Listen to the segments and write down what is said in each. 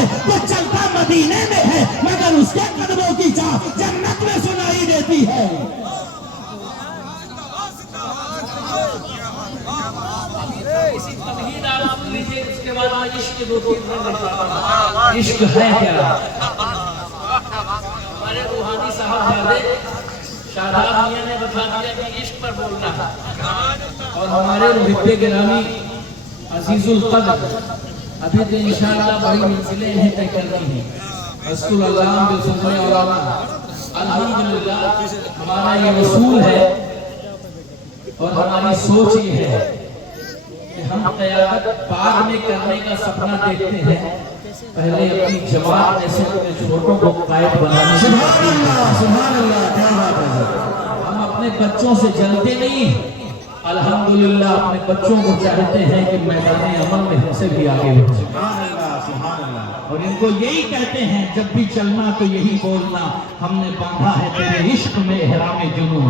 ہے وہ چلتا مدینے میں ہے، مگر اس کے قدموں کی چاہ جنت میں سنائی دیتی ہے۔ اسی تمہید آپ لیجئے، اس کے بعد میں عشق کے دو تین میں بتاتا ہوں۔ عشق ہے کیا؟ ہمارے روحانی صاحبزادے شاداب میاں نے بتا دیا کہ عشق پر بولنا ہے، اور ہمارے محب گرامی عزیز القدر ابھی تو انشاءاللہ بڑی منزلیں ہیں طے کرنی ہیں۔ رسول اللہ بالفضل علامہ الحمدللہ ہمارا یہ اصول ہے اور ہماری سوچ یہ ہے کہ ہم قیادت بعد میں کرنے کا سپنا دیکھتے ہیں، پہلے اپنی جماعت میں سے اپنے چھوٹوں کو قائد بنانے کی۔ سبحان اللہ، کیا بات ہے۔ ہم اپنے بچوں سے جلتے نہیں، الحمدللہ اپنے بچوں کو چاہتے ہیں کہ میدان عمل میں ہم سے بھی آگے بڑھیں۔ اور ان کو یہی کہتے ہیں جب بھی چلنا تو یہی بولنا، ہم نے باندھا ہے تیرے عشق میں احرام جنوں،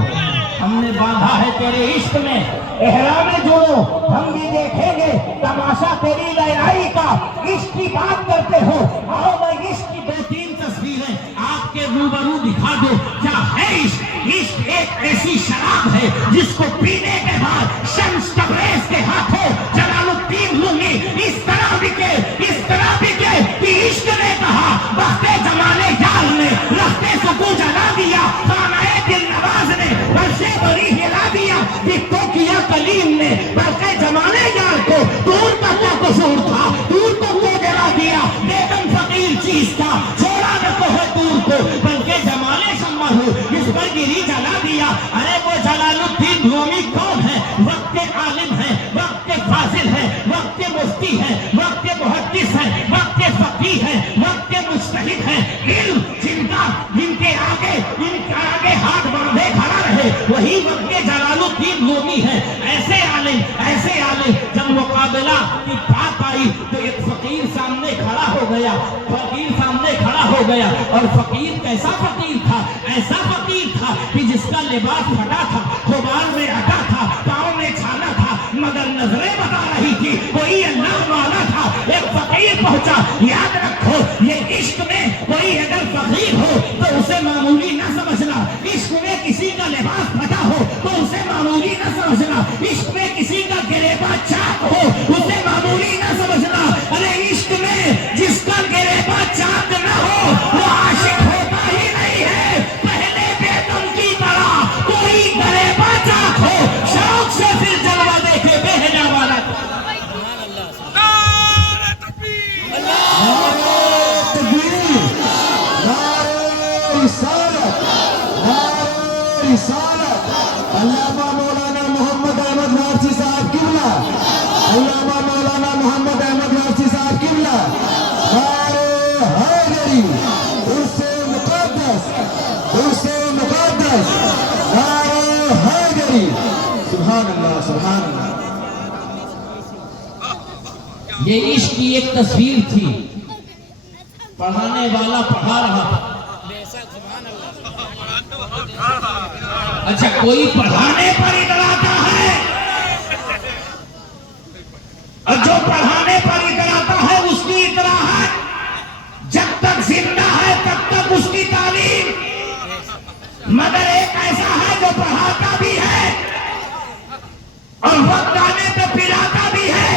ہم نے باندھا ہے تیرے عشق میں احرام جنوں، ہم بھی دیکھیں گے تماشا تیری لہرائی کا، عشق کی بات کرتے ہو، آؤ میں عشق کی دو تین تصویریں آپ کے روبرو دکھا دو۔ کیا ہے عشق؟ عشق ایک ایسی شراب ہے جس کو پینے کے بعد شمس تبریز کے ہاتھوں جلال الدین رومی اس طرح بکے کہ عشق نے کہا وقت زمانے یار نے رختے سکو جلا دیا، خانہ دل نواز نے برشے بری ہلا دیا، دکھو کیا کلیم نے برقے زمانے یار کو دور کا کیا قصور تھا، دور کو وہ جلا دیا، بیگم فقیر چیز تھا چھوڑا نہ تو ہے دور کو بلکہ زمانے شمع ہو اس پر گری جلا دیا۔ ارے وہ جلال الدین رومی کون ہے؟ وقت کے عالم ہے، وقت کے فاضل ہے، وقت کے مفتی ہے، وقت کے محدث ہے، وقت کے فقیہ ہے، وقت کے مجتہد ہے، علم جن کے آگے ہاتھ باندھے کھڑا رہے وہی وقت کے جلال الدین رومی ہے۔ ایسے عالم جب مقابلہ کی بات آئی تو ایک فقیر سامنے کھڑا ہو گیا، اور فقیر کیسا فقیر تھا؟ ایسا فقیر تھا کہ جس کا لباس پھٹا تھا، غبار میں اٹا تھا، پاؤں میں چھالا تھا، مگر نظریں بتا رہی تھی کوئی اللہ والا تھا۔ ایک فقیر پہنچا، یاد رکھو یہ عشق میں کوئی اگر فقیر ہو تو اسے معمولی نہ سمجھنا، عشق میں کسی کا لباس پھٹا ہو تو اسے معمولی نہ سمجھنا، عشق میں کسی کا گریباں چاک ہو اسے معمولی نہ سمجھنا۔ ارے عشق میں جس کا گریباں چاک نہ ہو وہ عاشق ہوتا ہی نہیں ہے۔ پہلے بیگم کی طرح کوئی گریباں چاک ہو، شوق سے پھر جلوہ دیکھے بہجا والا۔ علامہ مولانا محمد احمد وارثی صاحب قبلہ، علامہ مولانا محمد احمد وارثی صاحب قبلہ، نعرہ حیدری، عرص مقدس، نعرہ حیدری۔ سبحان اللہ، سبحان اللہ۔ یہ عشق کی ایک تصویر تھی، پڑھانے والا پڑھا رہا تھا۔ اچھا کوئی پڑھانے پر اتراتا ہے، اور جو پڑھانے پر اتراتا ہے اس کی اطراحت جب تک زندہ ہے تب تک اس کی تعلیم، مگر ایک ایسا ہے جو پڑھاتا بھی ہے اور وقت آنے پہ پلاتا بھی ہے۔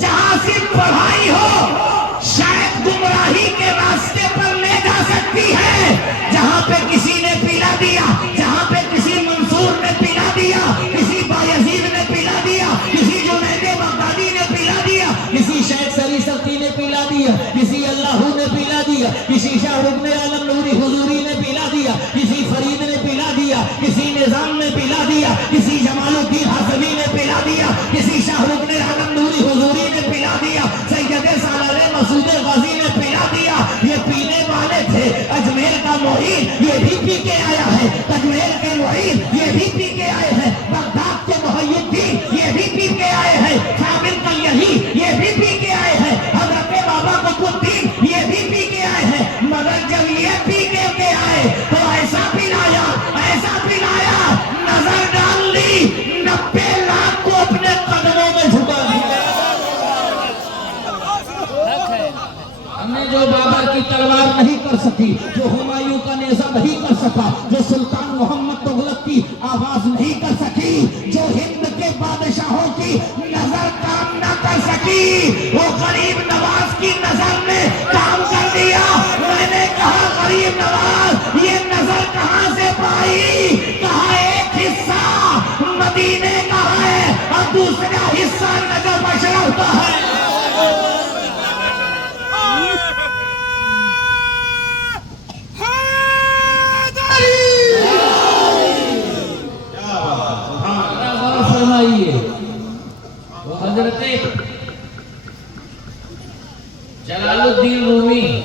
جہاں صرف پڑھائی ہو شاید گمراہی کے راستے پر لے جا سکتی ہے، جہاں پہ کسی نے پلا دیا، جہاں پہ کسی منصور نے پلا دیا، کسی بایزید نے پلا دیا، کسی جنید بغدادی نے پلا دیا، کسی شیخ سری سختی نے پلا دیا، کسی اللہ نے پلا دیا، کسی شاہ رکن عالم نوری حضوری نے پلا دیا، کسی فرید نے پلا دیا، کسی نظام نے پلا دیا، کسی جمال الدین حسنی نے پلا دیا، کسی شاہ رکن عالم نوری حضوری نے پلا دیا، سید سالار مسعود غازی نے پلا دیا۔ یہ پینے والے تھے۔ اجمیر کا معین یہ بھی پی کے آیا ہے، اجمیر کے معین یہ بھی پی کے آئے ہیں، بغداد کے محی الدین یہ بھی پی کے آئے ہیں، کامل کلیہی یہ بھی پی کے آئے ہیں، حضرت بابا قطب الدین یہ بھی پی کے آئے ہیں، مگر جب یہ پی کے آئے تو ایسا پلایا نظر ڈال لی 90 لاکھ کو اپنے قدموں میں جھکا دیا۔ ہم نے جو بابر کی تلوار نہیں کر سکی، جو ہمایوں کا نیزہ نہیں کر سکا، جو سلطان محمد تغلق کی آواز نہیں کر سکی، جو ہند کے بادشاہوں کی نظر کام نہ کر سکی، وہ غریب نواز کی نظر نے کام کر دیا۔ میں نے کہا غریب نواز یہ نظر کہاں سے پائی؟ کہا ایک حصہ مدینے کا ہے اور دوسرا حصہ نجف اشرف کا ہے۔ وہ حضرت جلال الدین رومی